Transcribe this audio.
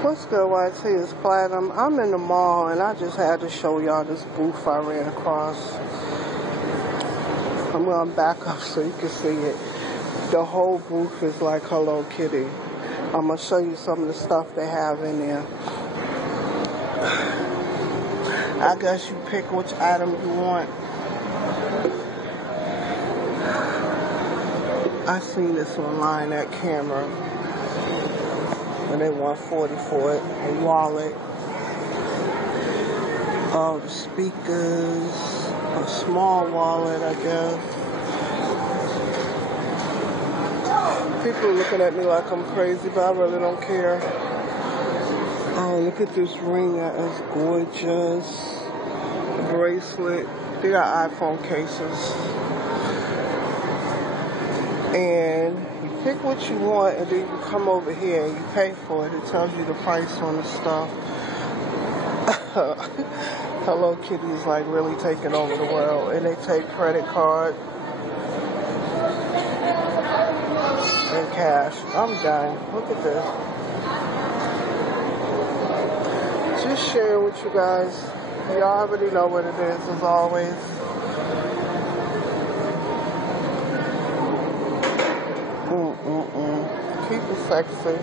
What's good, YT? It's Platinum. I'm in the mall and I just had to show y'all this booth I ran across. I'm going to back up so you can see it. The whole booth is like Hello Kitty. I'm going to show you some of the stuff they have in there. I guess you pick which item you want. I seen this online at Camera. And they want $40 for it. A wallet. Oh, the speakers. A small wallet, I guess. People are looking at me like I'm crazy, but I really don't care. Oh, look at this ring. That is gorgeous. The bracelet. They got iPhone cases. And you pick what you want, and then you come over here and you pay for it. It tells you the price on the stuff. Hello Kitty is like really taking over the world, and they take credit card and cash. I'm done. Look at this. Just sharing with you guys. Y'all already know what it is, as always. Keep it sexy.